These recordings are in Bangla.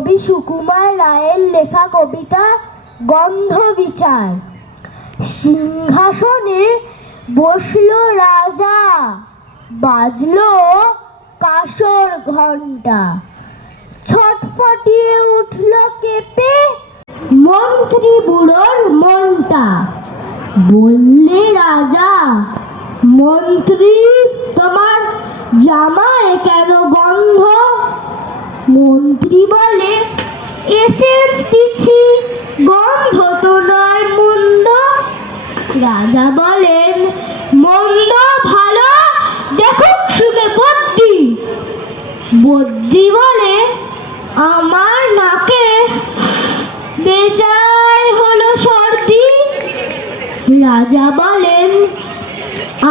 কবি সুকুমার রায়ের লেখা কবিতা গন্ধ বিচার। সিংহাসনে বসল রাজা, বাজলো কাসর ঘণ্টা ছটফটিয়ে উঠল কেঁপে মন্ত্রী বুড়োর মনটা। বললে রাজা, মন্ত্রী, তোমার জামায় কেন গন্ধ? মন্ত্রী বলে এসেন্স দিচ্ছি গন্ধ তো নয় মন্দ। রাজা বলেন, মন্দ ভালো দেখুন সুখে বদ্যি বদ্যি বলে, আমার নাকে বেজায় হলো সর্দি। রাজা বলেন,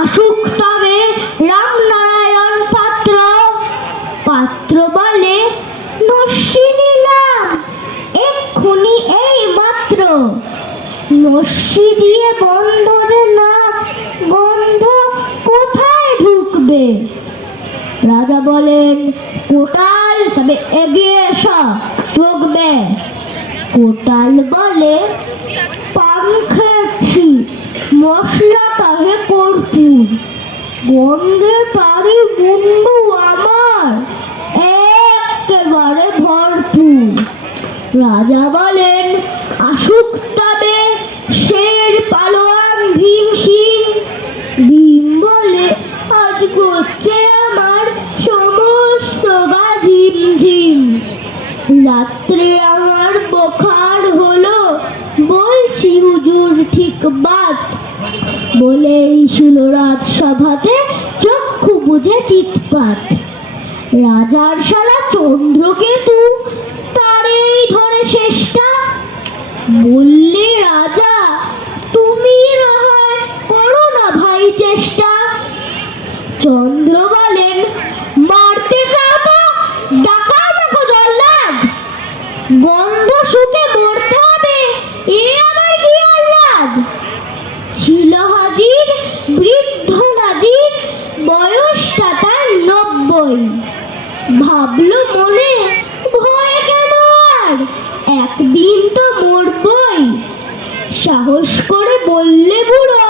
আসুক তবে রামনারায়ণ নস্যি দিয়ে বন্ধ যে না, গন্ধ কোথায় ঢুকবে? রাজা বলেন, কোটাল তবে এগিয়ে এসো ঢুকবে কোটাল বলে, পান খেয়েছি মশলাটা হে কর্পূর। গন্ধে পারি বন্ধু আমার, একেবারে ভরপুর। রাজা বলেন, আসুক তবে। শের পালোয়ান ভীম সিং ভীম বলে, আজ করছে আমার সমস্ত গা ঝিমঝিম। রাত্রে আমার বোখার হলো, বলছি হুজুর, ঠিক বাত। বলেই শুলো রাত সভাতে চক্ষু বুঝে চিৎপাত। রাজার শালা চন্দ্রকেতু, তারেই ধরে শেষটা। বললে চেষ্টা। চন্দ্র বলেন, মারতে যাব ডাকা ডাকো জল্লাদ। মরতে হবে, এ আমার কি ছিল হাজির বৃদ্ধ নাজির বয়সটা তার নব্বই ভাবলো মনে, ভয় কেন আর? একদিন তো মরবই। সাহস করে বললে বুড়ো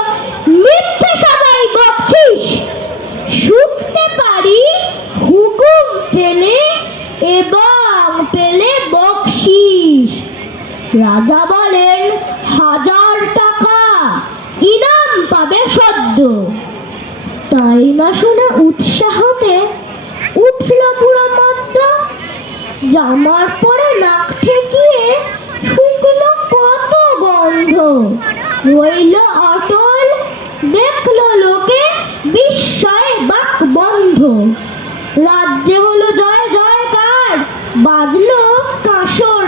রাজা বলেন, হাজার টাকা ইনাম পাবে সদ্য। তাই না শুনে উৎসাহতে উঠল পুরো মদ্য জামার পরে নাক ঠেকিয়ে শুকলো কত গন্ধ। রইল অটল দেখল লোকে বিস্ময় বাক বন্ধ। রাজ্যে হলো জয়, জয়কার। বাজলো কাঁসর।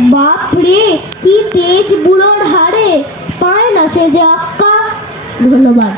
বাপরে কি তেজ বুড়োর হাড়ে। পায় না সে যে আক্কা। ধন্যবাদ।